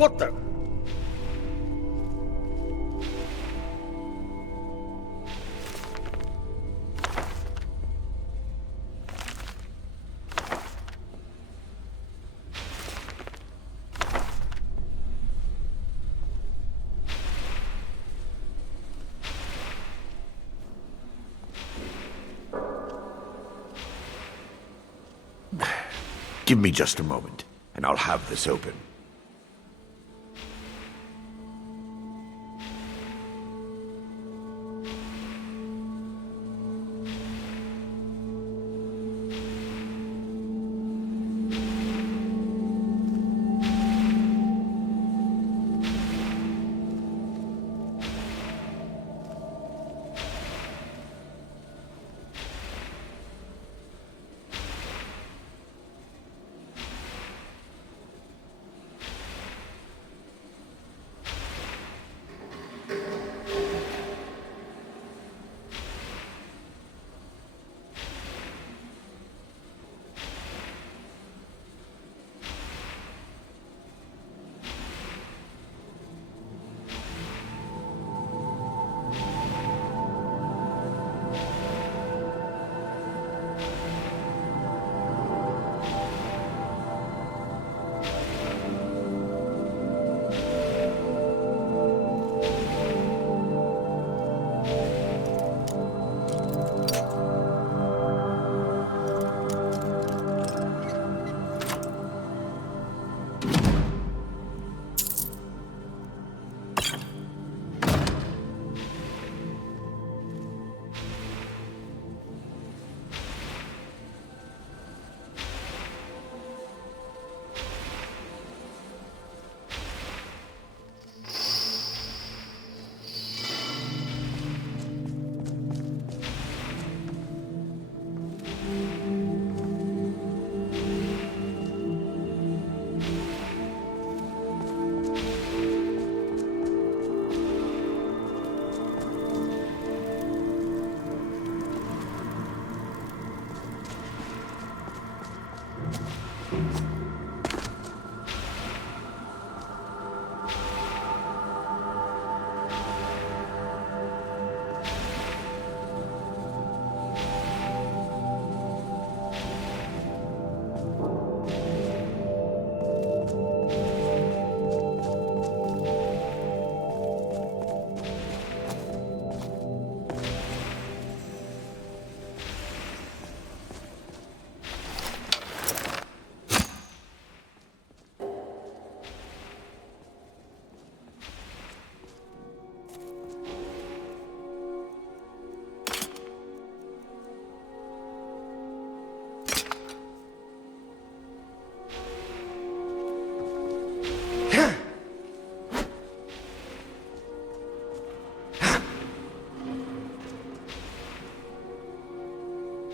What the? Give me just a moment, and I'll have this open.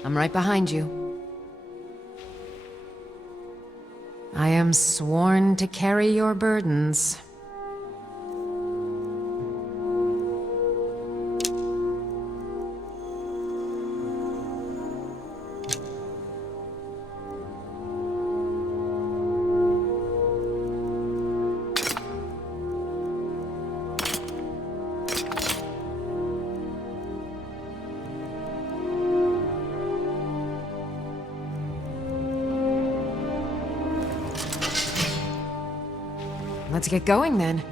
I'm right behind you. I am sworn to carry your burdens. Let's get going then.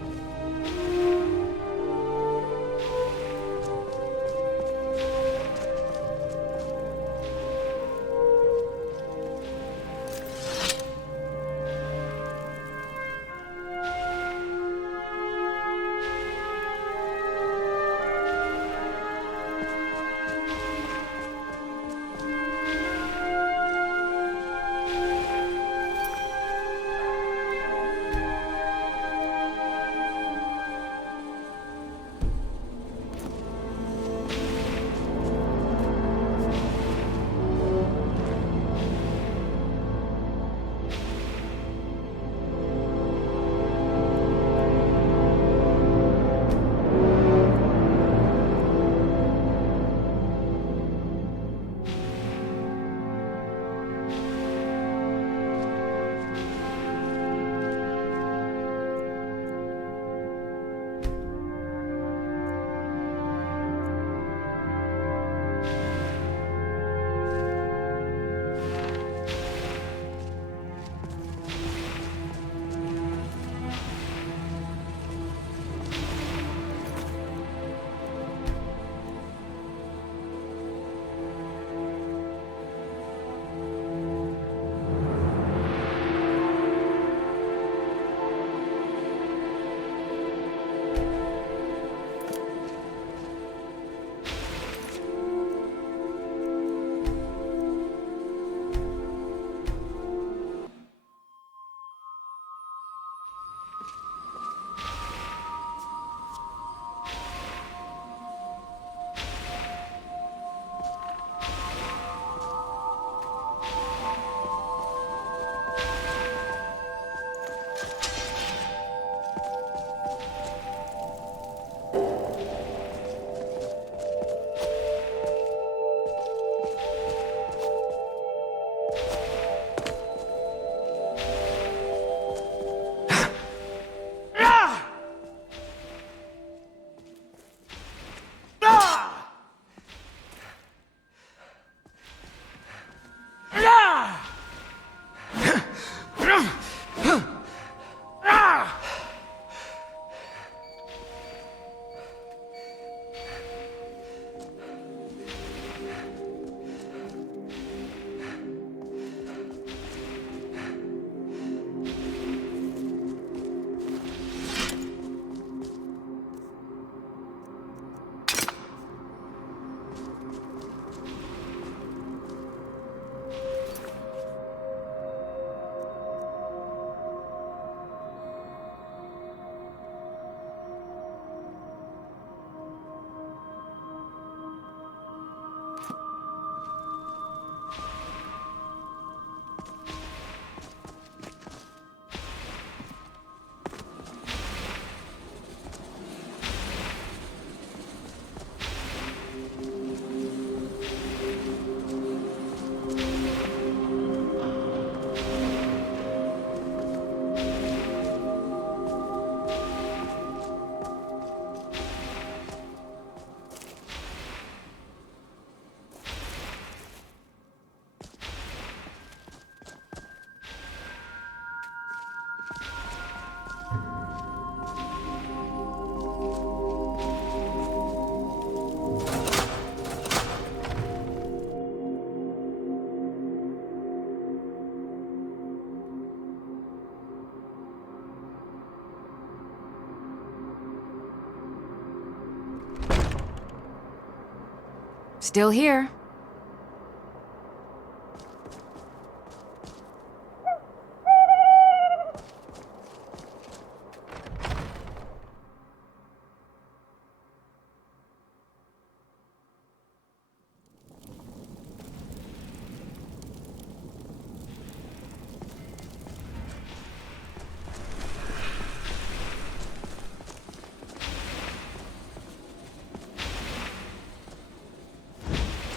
Still here.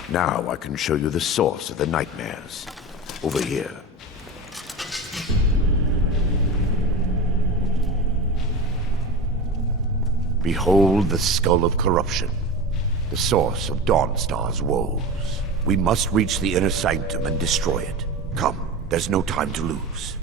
Now I can show you the source of the nightmares. Over here. Behold the Skull of Corruption, the source of Dawnstar's woes. We must reach the inner sanctum and destroy it. Come, there's no time to lose.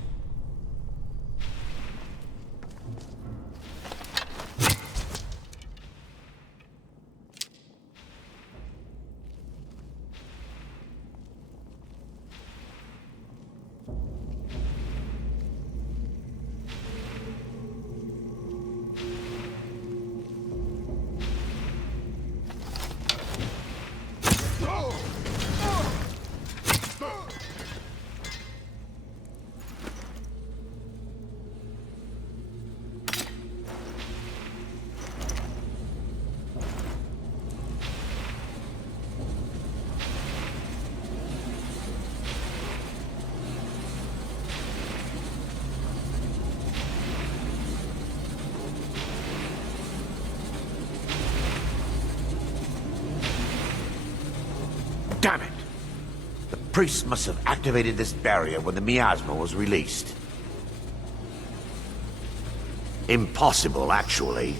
Damn it! The priest must have activated this barrier when the miasma was released. Impossible, actually.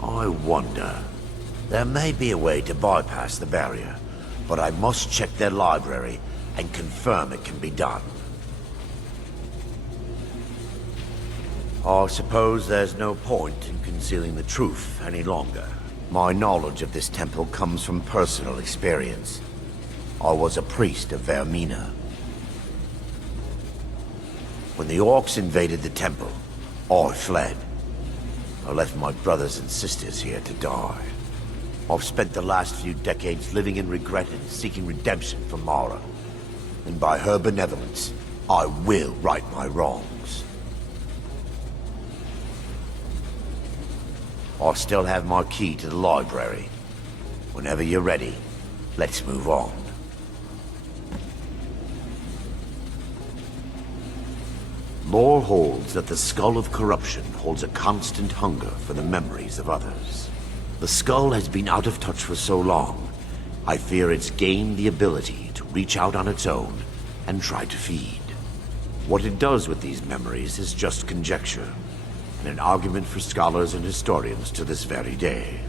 I wonder. There may be a way to bypass the barrier, but I must check their library and confirm it can be done. I suppose there's no point in concealing the truth any longer. My knowledge of this temple comes from personal experience. I was a priest of Vermina. When the orcs invaded the temple, I fled. I left my brothers and sisters here to die. I've spent the last few decades living in regret and seeking redemption from Mara. And by her benevolence, I will right my wrongs. I still have my key to the library. Whenever you're ready, let's move on. Lore holds that the Skull of Corruption holds a constant hunger for the memories of others. The skull has been out of touch for so long, I fear it's gained the ability to reach out on its own and try to feed. What it does with these memories is just conjecture, and an argument for scholars and historians to this very day.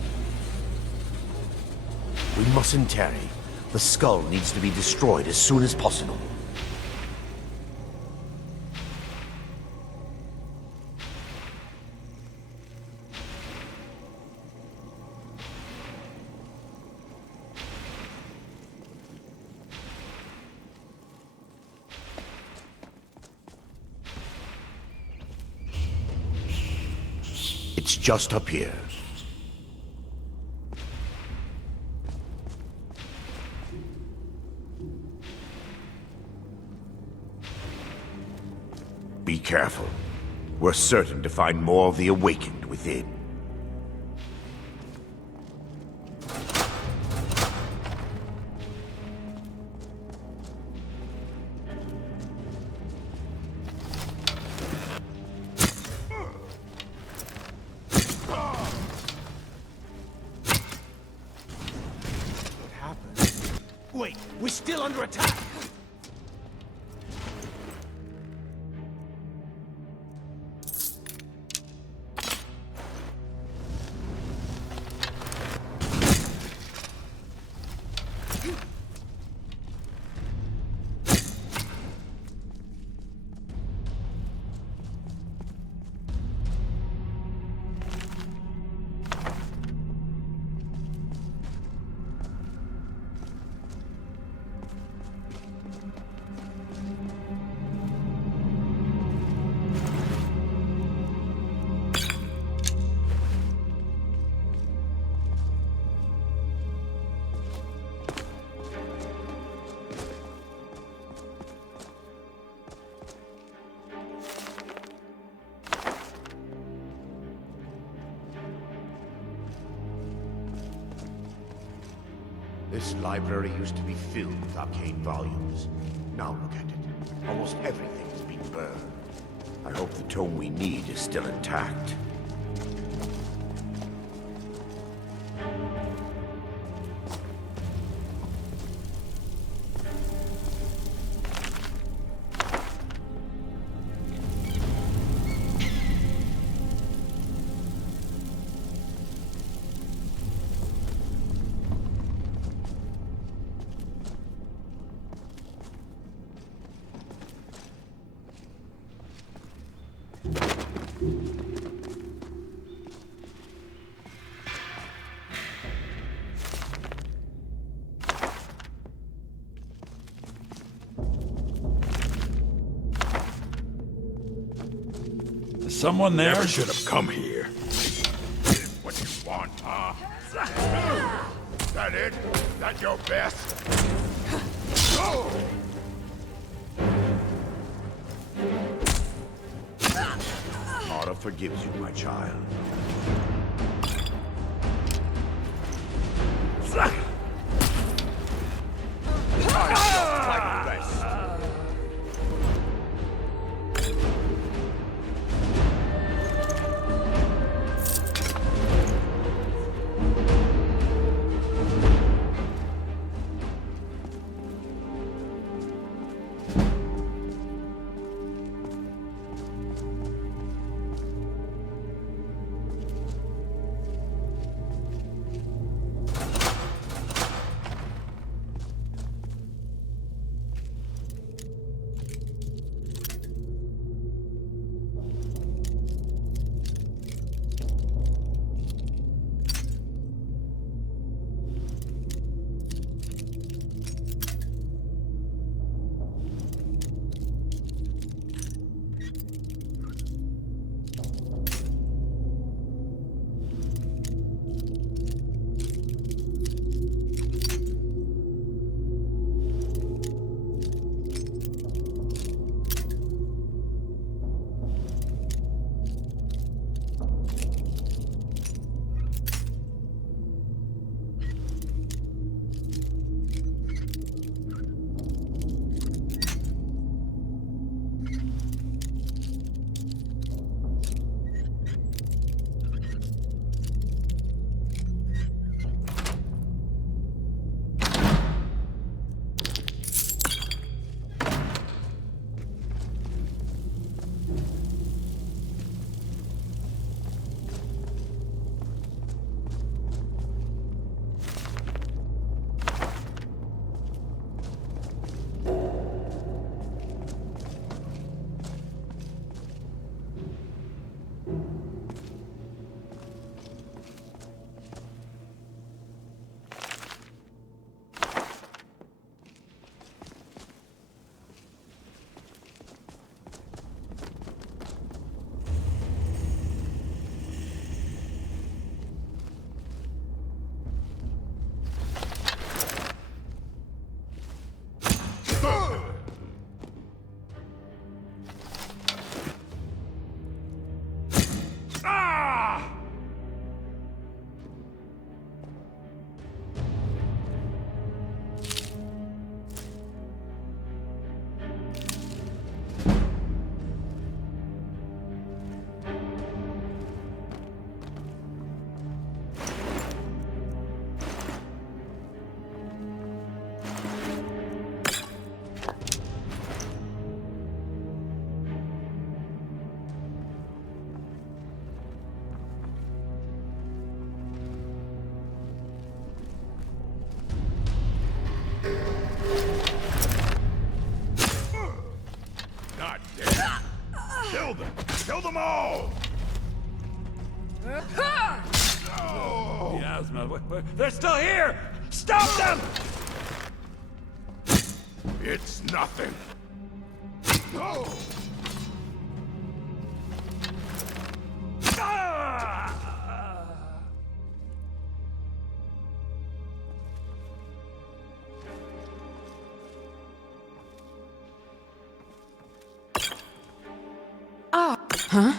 We mustn't tarry. The skull needs to be destroyed as soon as possible. It's just up here. Be careful. We're certain to find more of the awakened within. Wait, we're still under attack! This library used to be filled with arcane volumes. Now look at it. Almost everything has been burned. I hope the tome we need is still intact. Someone there? Never should have come here. What you want, huh? That it? That your best? Go! Mara forgives you, my child. Like rest. Kill them! Kill them all! Miasma, they're still here! Stop them! It's nothing. No! Huh?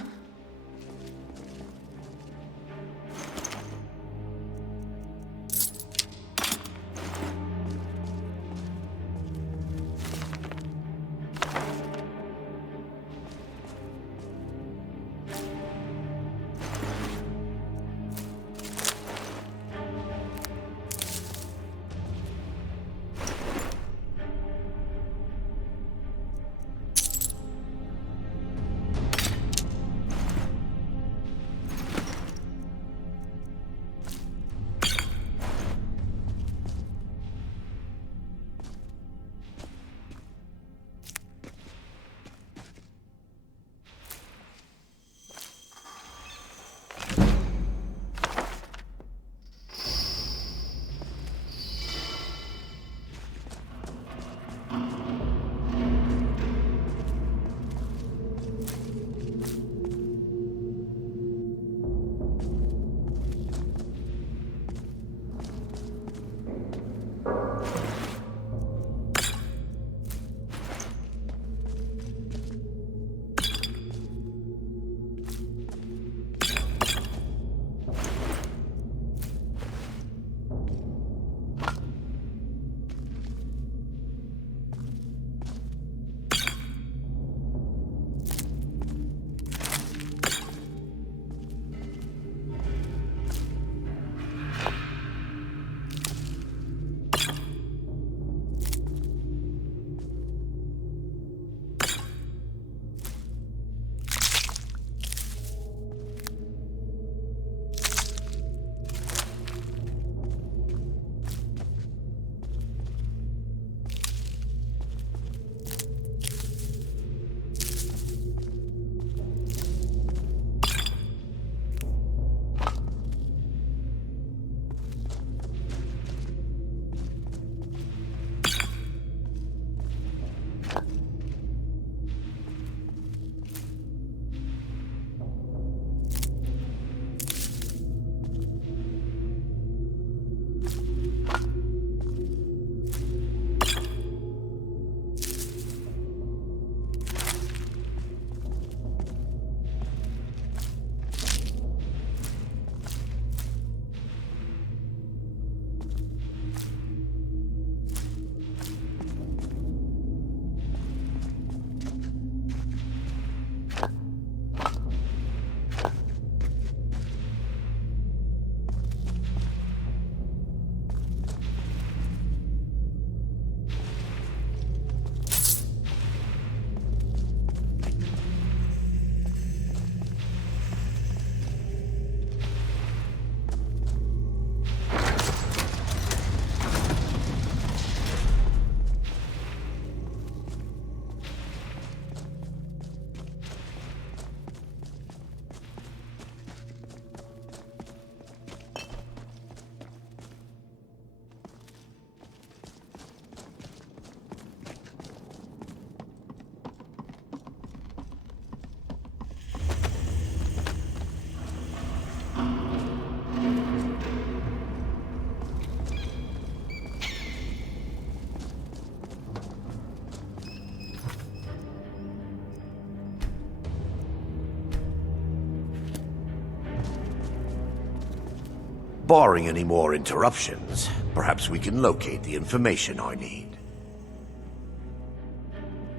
Barring any more interruptions, perhaps we can locate the information I need.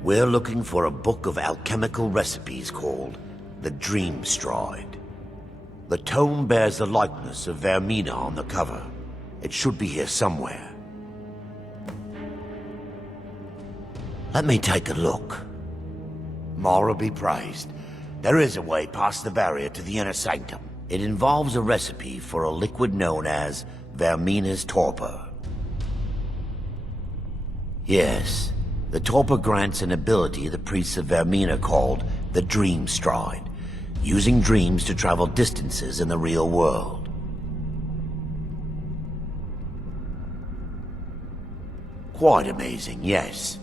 We're looking for a book of alchemical recipes called the Dream Stride. The tome bears the likeness of Vermina on the cover. It should be here somewhere. Let me take a look. Mara be praised. There is a way past the barrier to the inner sanctum. It involves a recipe for a liquid known as Vermina's torpor. Yes, the torpor grants an ability the priests of Vermina called the Dream Stride, using dreams to travel distances in the real world. Quite amazing, yes.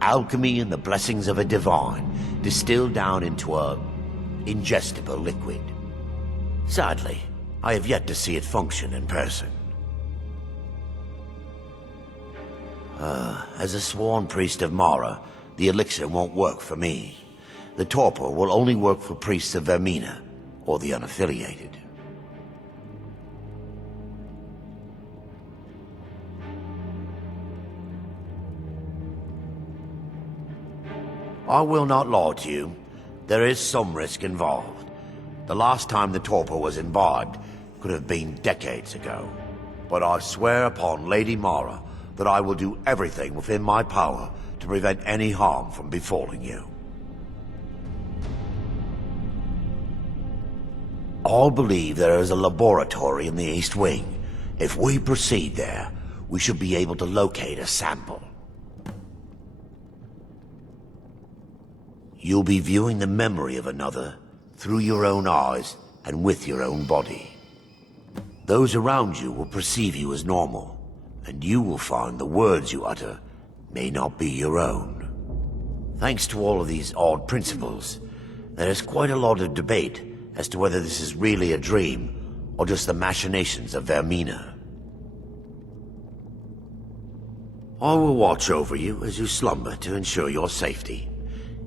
Alchemy and the blessings of a divine, distilled down into a ingestible liquid. Sadly, I have yet to see it function in person. As a sworn priest of Mara, the elixir won't work for me. The torpor will only work for priests of Vermina, or the unaffiliated. I will not lie to you. There is some risk involved. The last time the torpor was imbibed could have been decades ago. But I swear upon Lady Mara that I will do everything within my power to prevent any harm from befalling you. I believe there is a laboratory in the East Wing. If we proceed there, we should be able to locate a sample. You'll be viewing the memory of another through your own eyes and with your own body. Those around you will perceive you as normal, and you will find the words you utter may not be your own. Thanks to all of these odd principles, there is quite a lot of debate as to whether this is really a dream or just the machinations of Vermina. I will watch over you as you slumber to ensure your safety.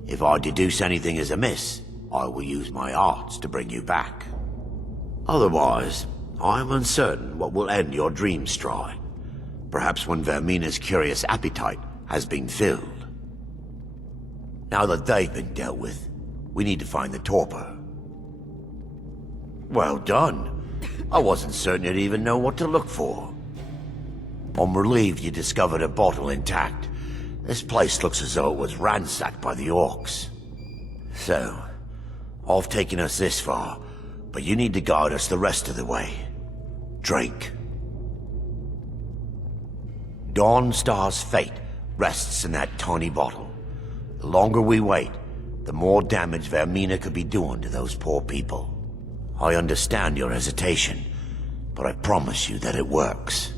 If I deduce anything is amiss, I will use my arts to bring you back. Otherwise, I am uncertain what will end your dream stride. Perhaps when Vermina's curious appetite has been filled. Now that they've been dealt with, we need to find the torpor. Well done. I wasn't certain you'd even know what to look for. I'm relieved you discovered a bottle intact. This place looks as though it was ransacked by the orcs. So, I've taken us this far, but you need to guide us the rest of the way. Drink. Dawnstar's fate rests in that tiny bottle. The longer we wait, the more damage Vermina could be doing to those poor people. I understand your hesitation, but I promise you that it works.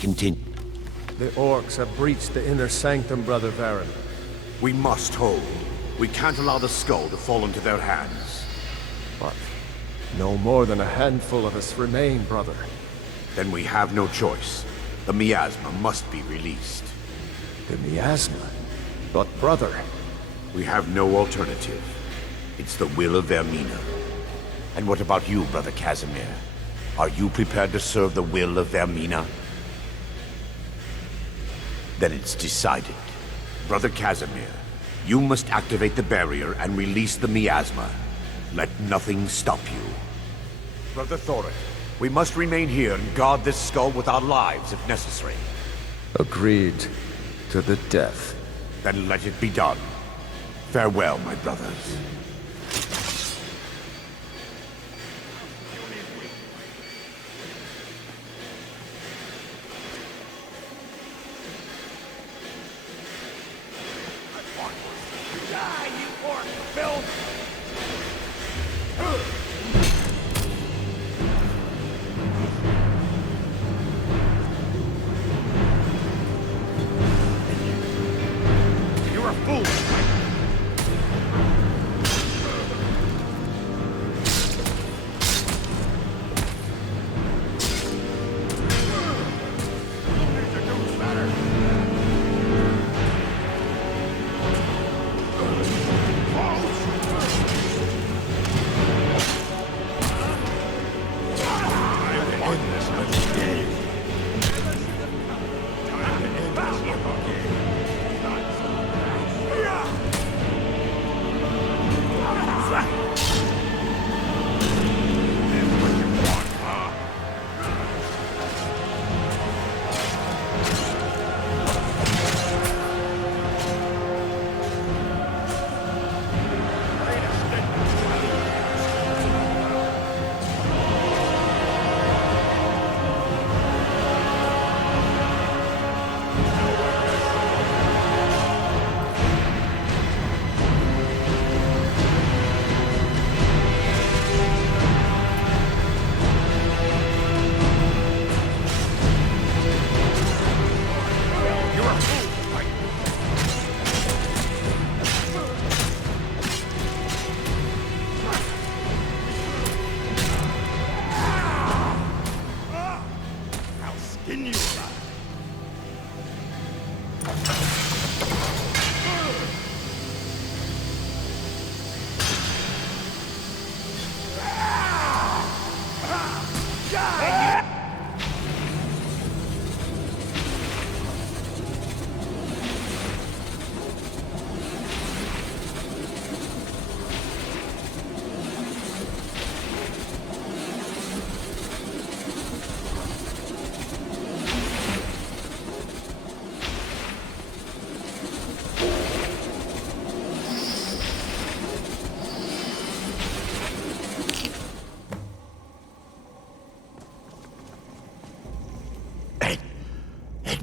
Continue. The orcs have breached the inner sanctum, Brother Varen. We must hold. We can't allow the skull to fall into their hands. But no more than a handful of us remain, brother. Then we have no choice. The miasma must be released. The miasma? But brother... We have no alternative. It's the will of Vermina. And what about you, Brother Casimir? Are you prepared to serve the will of Vermina? Then it's decided. Brother Casimir, you must activate the barrier and release the miasma. Let nothing stop you. Brother Thorin, we must remain here and guard this skull with our lives if necessary. Agreed to the death. Then let it be done. Farewell, my brothers. Die, you orc filth! You're a fool!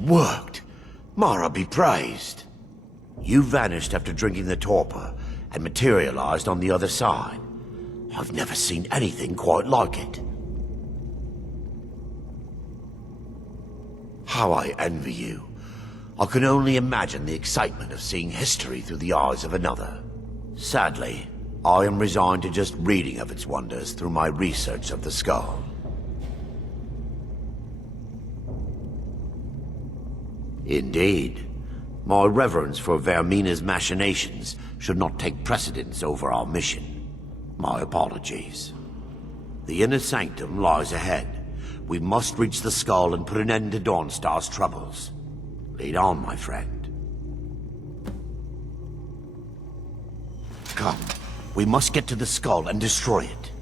worked! Mara be praised. You vanished after drinking the torpor and materialized on the other side. I've never seen anything quite like it. How I envy you. I can only imagine the excitement of seeing history through the eyes of another. Sadly, I am resigned to just reading of its wonders through my research of the skull. Indeed. My reverence for Vermina's machinations should not take precedence over our mission. My apologies. The inner sanctum lies ahead. We must reach the skull and put an end to Dawnstar's troubles. Lead on, my friend. Come, we must get to the skull and destroy it.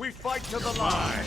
We fight to the line.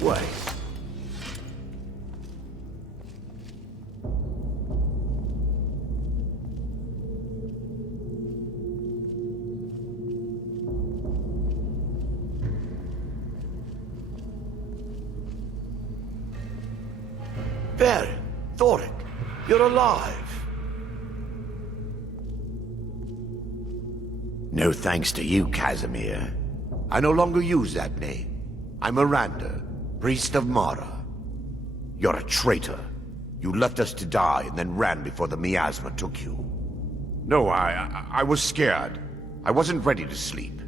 Wait. Baron, Thoric, you're alive. No thanks to you, Casimir. I no longer use that name. I'm Miranda, priest of Mara. You're a traitor. You left us to die and then ran before the miasma took you. No, I was scared. I wasn't ready to sleep.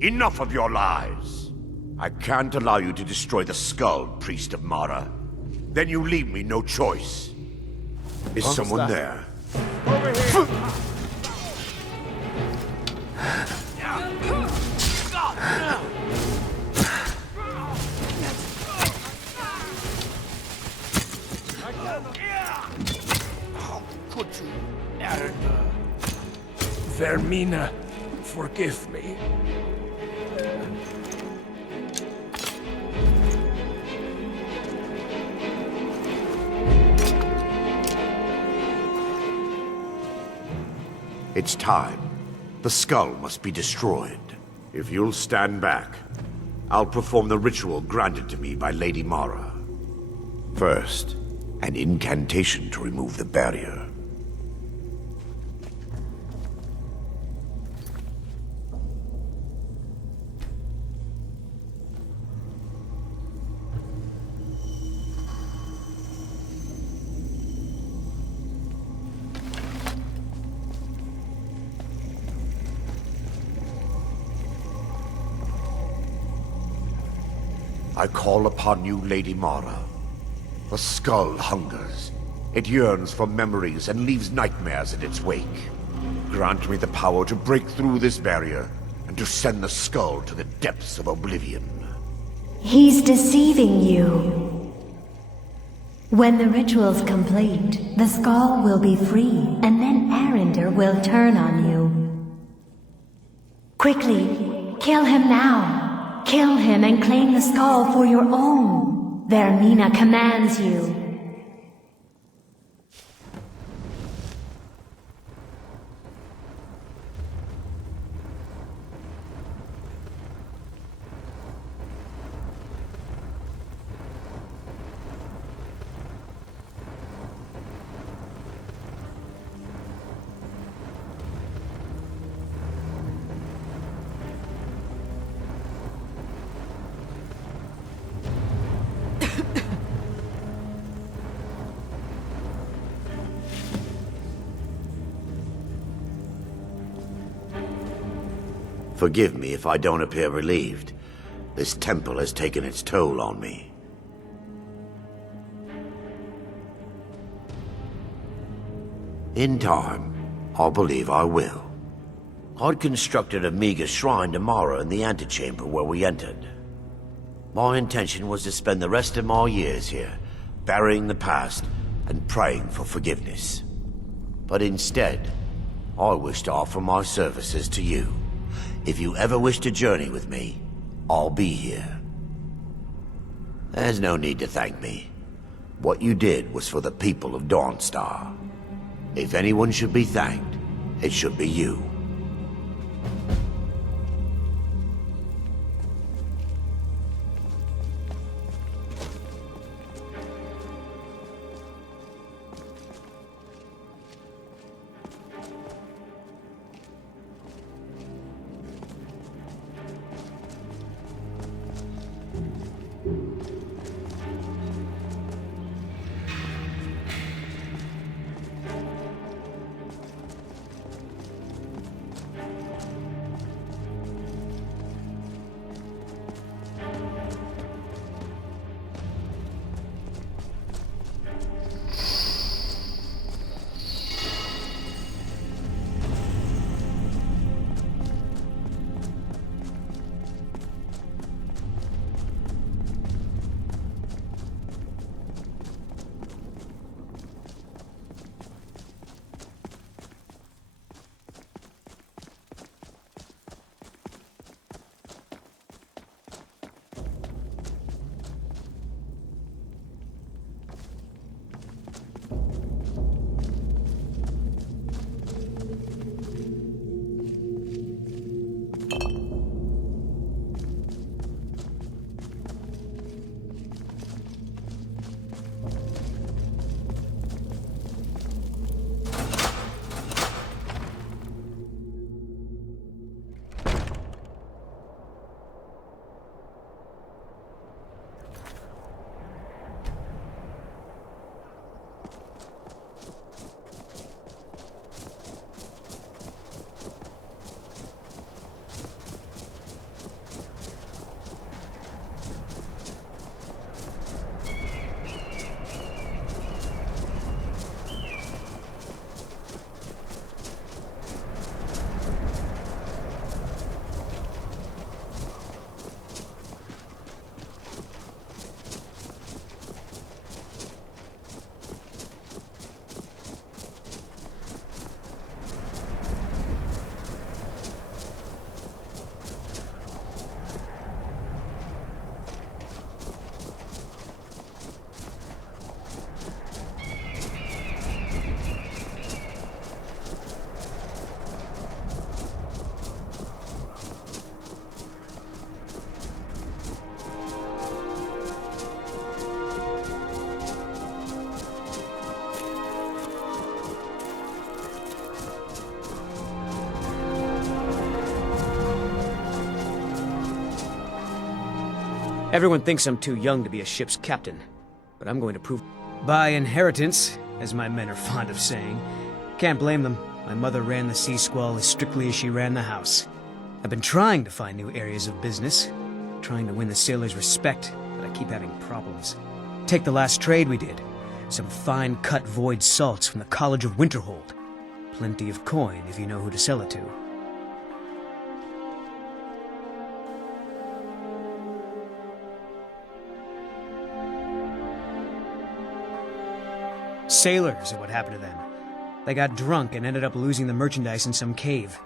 Enough of your lies. I can't allow you to destroy the skull, priest of Mara. Then you leave me no choice. Is someone there? Over here! How could you, Erenda? Vermina, forgive me. It's time. The skull must be destroyed. If you'll stand back, I'll perform the ritual granted to me by Lady Mara. First, an incantation to remove the barrier. I call upon you, Lady Mara. The skull hungers. It yearns for memories and leaves nightmares in its wake. Grant me the power to break through this barrier and to send the skull to the depths of oblivion. He's deceiving you. When the ritual's complete, the skull will be free, and then Arender will turn on you. Quickly, kill him now. Kill him and claim the skull for your own. Vermina commands you. Forgive me if I don't appear relieved. This temple has taken its toll on me. In time, I believe I will. I'd constructed a meager shrine to Mara in the antechamber where we entered. My intention was to spend the rest of my years here, burying the past and praying for forgiveness. But instead, I wish to offer my services to you. If you ever wish to journey with me, I'll be here. There's no need to thank me. What you did was for the people of Dawnstar. If anyone should be thanked, it should be you. Everyone thinks I'm too young to be a ship's captain, but I'm going to prove by inheritance, as my men are fond of saying. Can't blame them. My mother ran the Sea Squall as strictly as she ran the house. I've been trying to find new areas of business, trying to win the sailors' respect, but I keep having problems. Take the last trade we did. Some fine-cut void salts from the College of Winterhold. Plenty of coin if you know who to sell it to. Sailors are what happened to them. They got drunk and ended up losing the merchandise in some cave.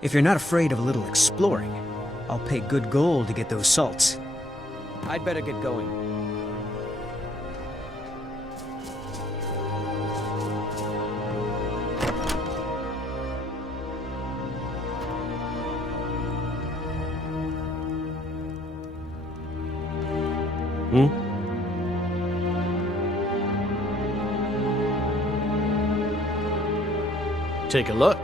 If you're not afraid of a little exploring, I'll pay good gold to get those salts. I'd better get going. Take a look.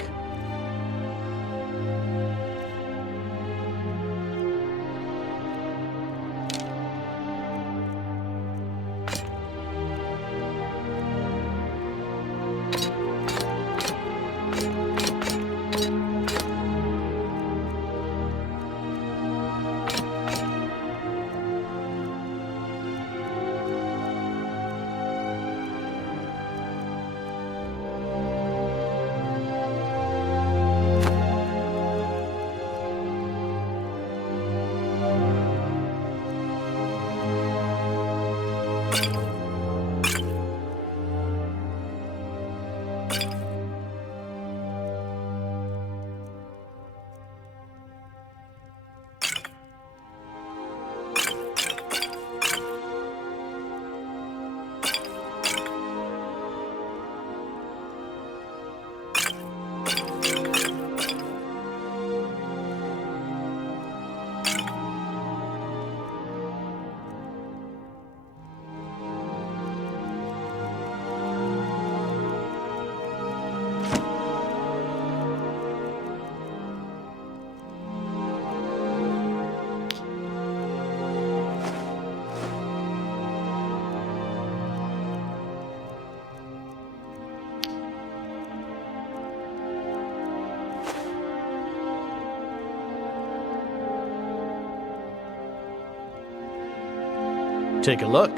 Take a look.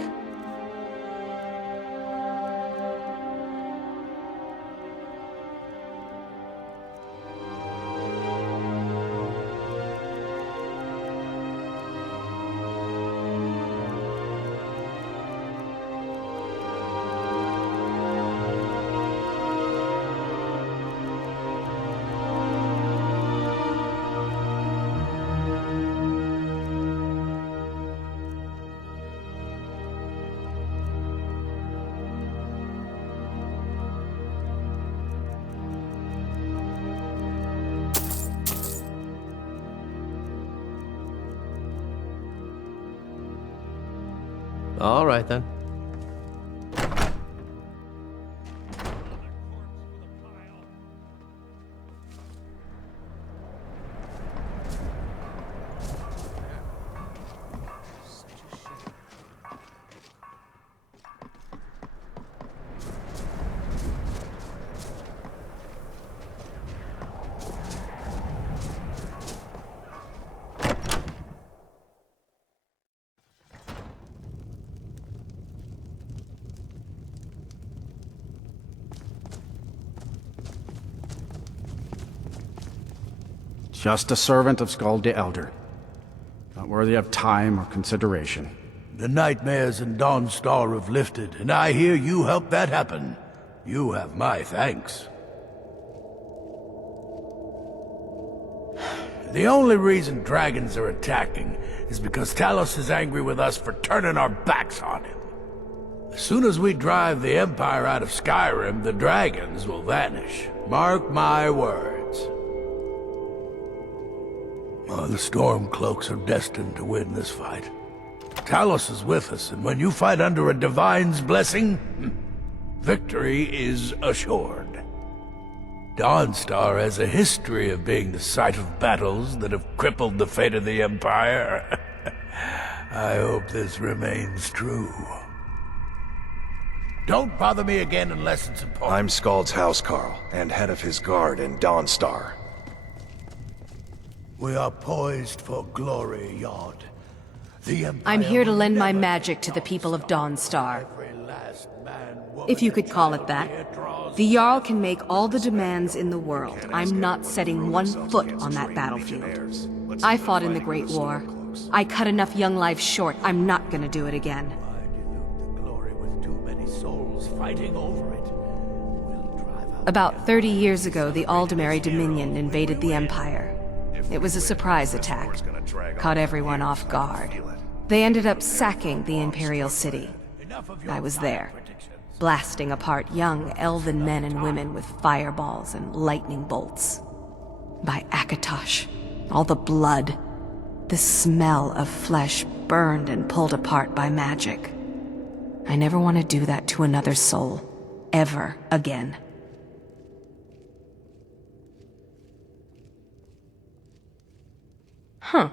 All right, then. Just a servant of Skull the Elder. Not worthy of time or consideration. The nightmares in Dawnstar have lifted, and I hear you helped that happen. You have my thanks. The only reason dragons are attacking is because Talos is angry with us for turning our backs on him. As soon as we drive the Empire out of Skyrim, the dragons will vanish. Mark my words. Oh, the Stormcloaks are destined to win this fight. Talos is with us, and when you fight under a divine's blessing, victory is assured. Dawnstar has a history of being the site of battles that have crippled the fate of the Empire. I hope this remains true. Don't bother me again unless it's important. I'm Skald's housecarl, and head of his guard in Dawnstar. We are poised for glory, Yod. The Empire I'm here to will lend my never magic to the people of Dawnstar. every last man, woman, If you could and call it child that. here draws The Jarl can make all the demands in the world. I'm not setting one foot on that battlefield. I fought in the Great War. I cut enough young lives short. I'm not gonna do it again. Why dilute the glory with too many souls fighting over it? We'll drive out About 30 years ago, the Aldemary Dominion invaded the Empire. It was a surprise attack. Caught everyone off guard. They ended up sacking the Imperial City. I was there, blasting apart young elven men and women with fireballs and lightning bolts. By Akatosh, all the blood, the smell of flesh burned and pulled apart by magic. I never want to do that to another soul, ever again. Huh.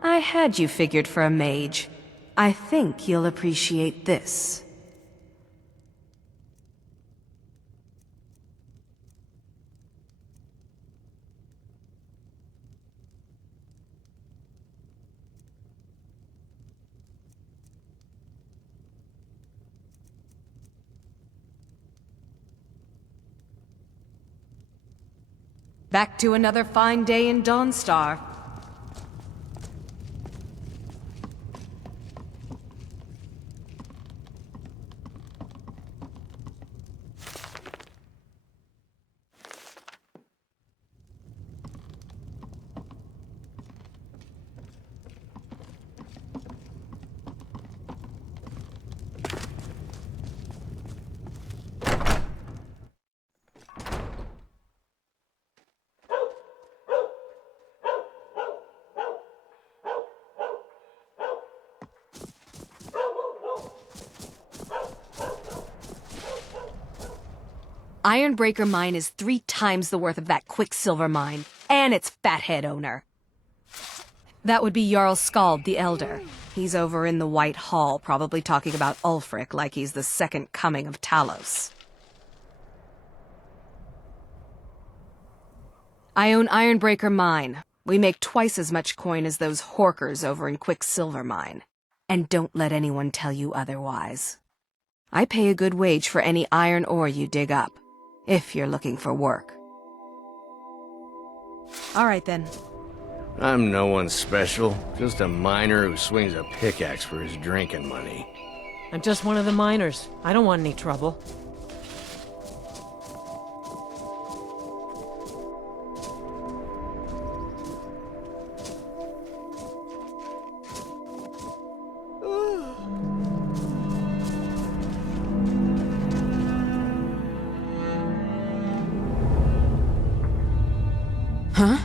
I had you figured for a mage. I think you'll appreciate this. Back to another fine day in Dawnstar. Ironbreaker Mine is 3 times the worth of that Quicksilver Mine, and its fathead owner. That would be Jarl Skald the Elder. He's over in the White Hall, probably talking about Ulfric like he's the second coming of Talos. I own Ironbreaker Mine. We make twice as much coin as those horkers over in Quicksilver Mine. And don't let anyone tell you otherwise. I pay a good wage for any iron ore you dig up, if you're looking for work. All right, then. I'm no one special, just a miner who swings a pickaxe for his drinking money. I'm just one of the miners. I don't want any trouble. Huh?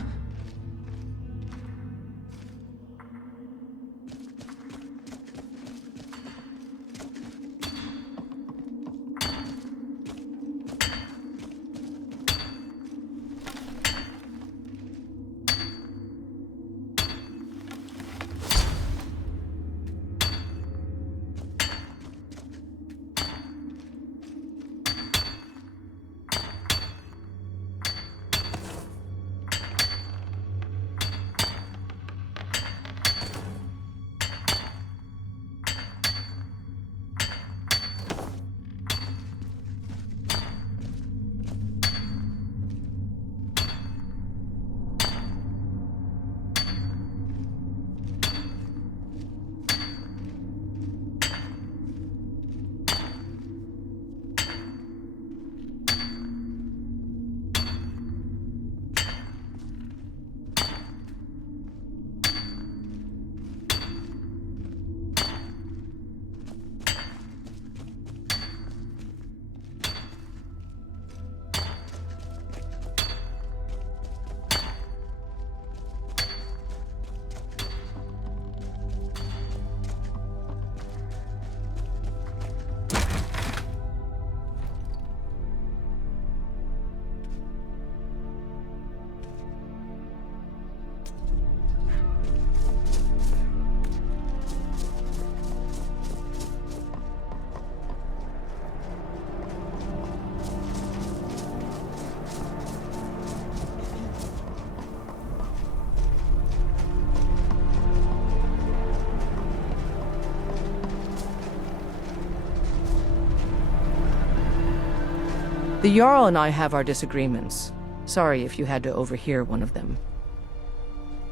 The Jarl and I have our disagreements. Sorry if you had to overhear one of them.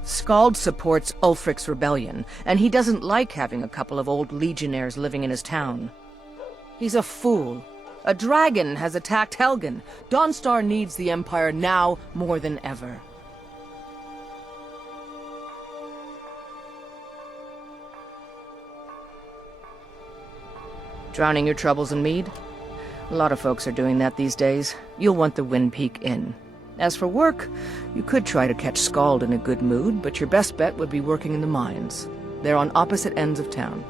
Skald supports Ulfric's rebellion, and he doesn't like having a couple of old legionnaires living in his town. He's a fool. A dragon has attacked Helgen. Dawnstar needs the Empire now more than ever. Drowning your troubles in mead? A lot of folks are doing that these days. You'll want the Wind Peak Inn. As for work, you could try to catch Skald in a good mood, but your best bet would be working in the mines. They're on opposite ends of town.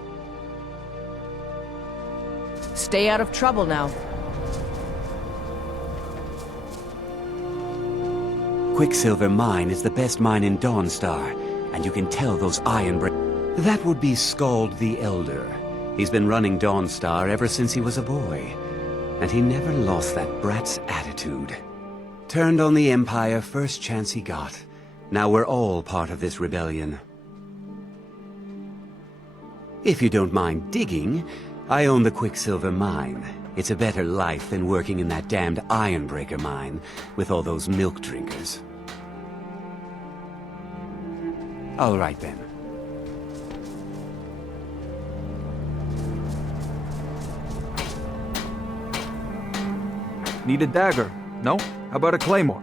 Stay out of trouble now. Quicksilver Mine is the best mine in Dawnstar, and you can tell those That would be Skald the Elder. He's been running Dawnstar ever since he was a boy, and he never lost that brat's attitude. Turned on the Empire first chance he got. Now we're all part of this rebellion. If you don't mind digging, I own the Quicksilver Mine. It's a better life than working in that damned Ironbreaker mine with all those milk drinkers. All right then. Need a dagger? No? How about a claymore?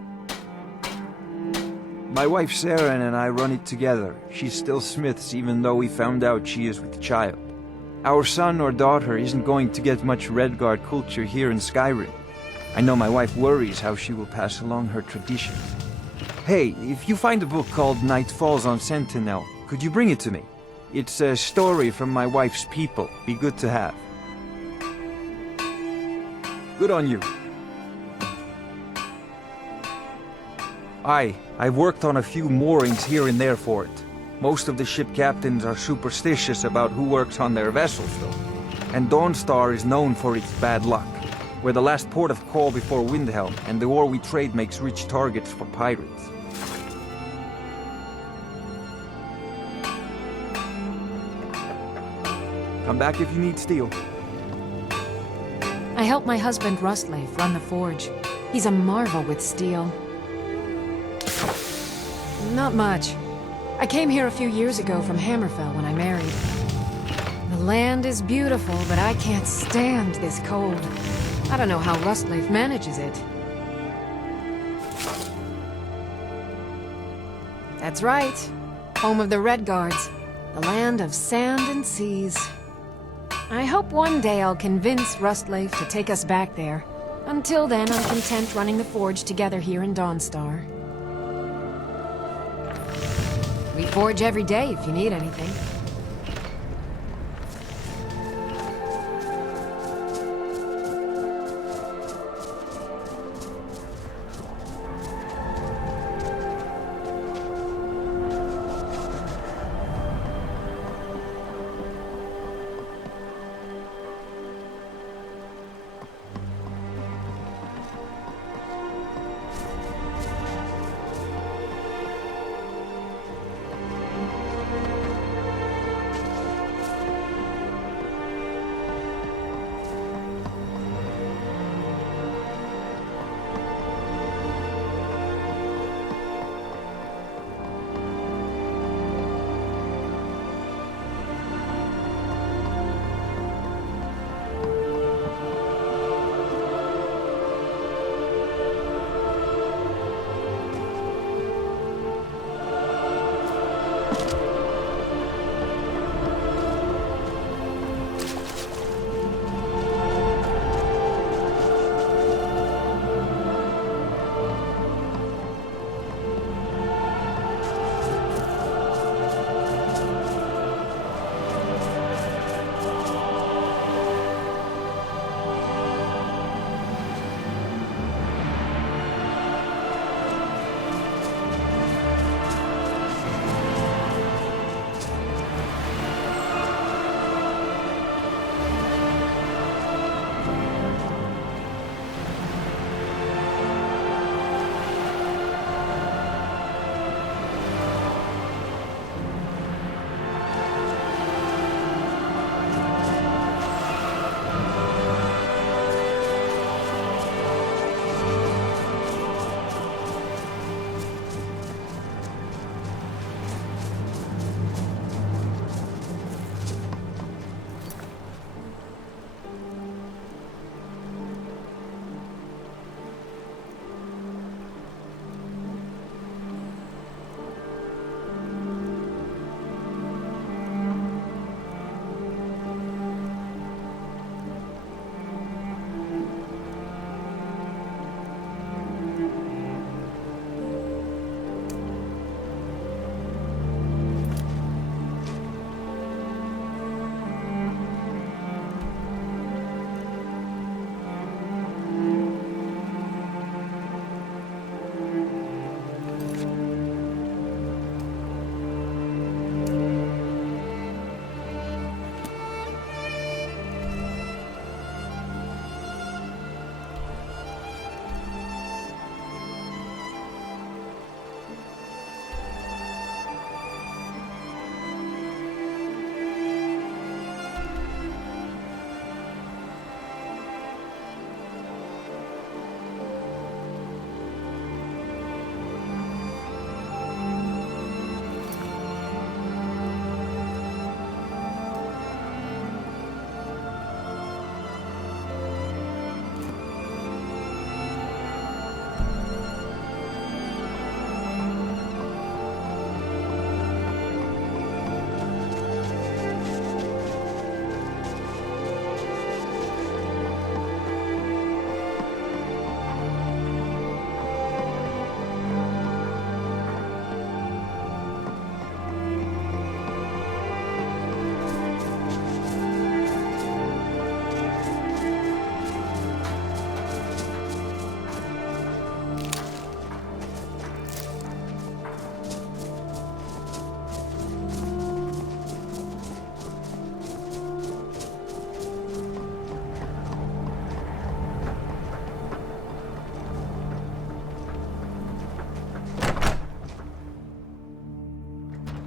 My wife Sarah and I run it together. She's still Smith's even though we found out she is with child. Our son or daughter isn't going to get much Redguard culture here in Skyrim. I know my wife worries how she will pass along her traditions. Hey, if you find a book called Night Falls on Sentinel, could you bring it to me? It's a story from my wife's people. Be good to have. Good on you. I've worked on a few moorings here and there for it. Most of the ship captains are superstitious about who works on their vessels, though. And Dawnstar is known for its bad luck. We're the last port of call before Windhelm, and the ore we trade makes rich targets for pirates. Come back if you need steel. I help my husband Rustleif run the forge. He's a marvel with steel. Not much. I came here a few years ago from Hammerfell when I married. The land is beautiful, but I can't stand this cold. I don't know how Rustleif manages it. That's right. Home of the Redguards. The land of sand and seas. I hope one day I'll convince Rustleif to take us back there. Until then, I'm content running the forge together here in Dawnstar. We forge every day if you need anything.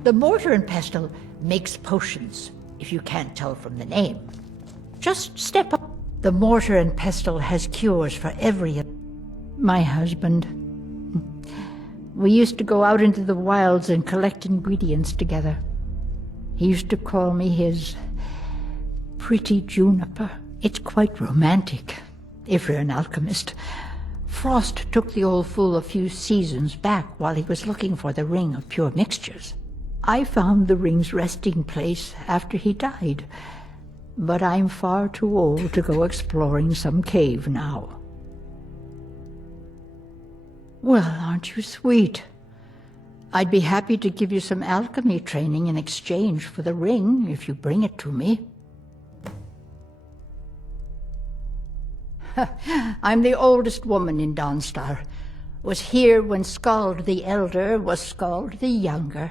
The mortar and pestle makes potions, if you can't tell from the name. Just step up. The mortar and pestle has cures for every... My husband. We used to go out into the wilds and collect ingredients together. He used to call me his pretty juniper. It's quite romantic, if you're an alchemist. Frost took the old fool a few seasons back while he was looking for the ring of pure mixtures. I found the ring's resting place after he died, but I'm far too old to go exploring some cave now. Well, aren't you sweet? I'd be happy to give you some alchemy training in exchange for the ring if you bring it to me. I'm the oldest woman in Dawnstar. Was here when Skald the Elder was Skald the Younger.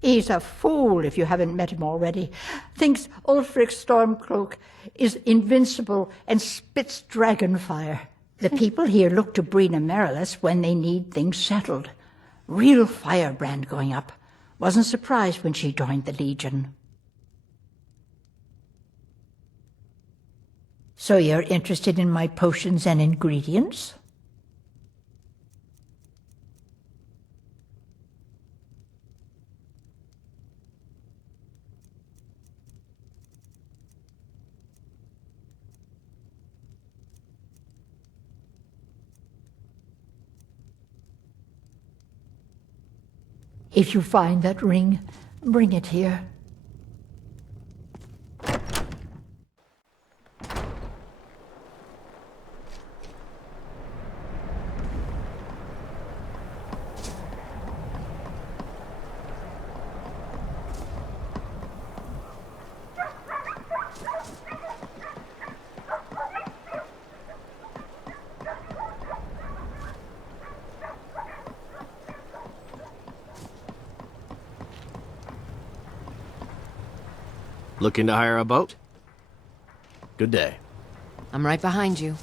He's a fool if you haven't met him already. Thinks Ulfric's Stormcloak is invincible and spits dragon fire. The people here look to Brina Merilis when they need things settled. Real firebrand going up. Wasn't surprised when she joined the Legion. So you're interested in my potions and ingredients? If you find that ring, bring it here. Looking to hire a boat? Good day. I'm right behind you.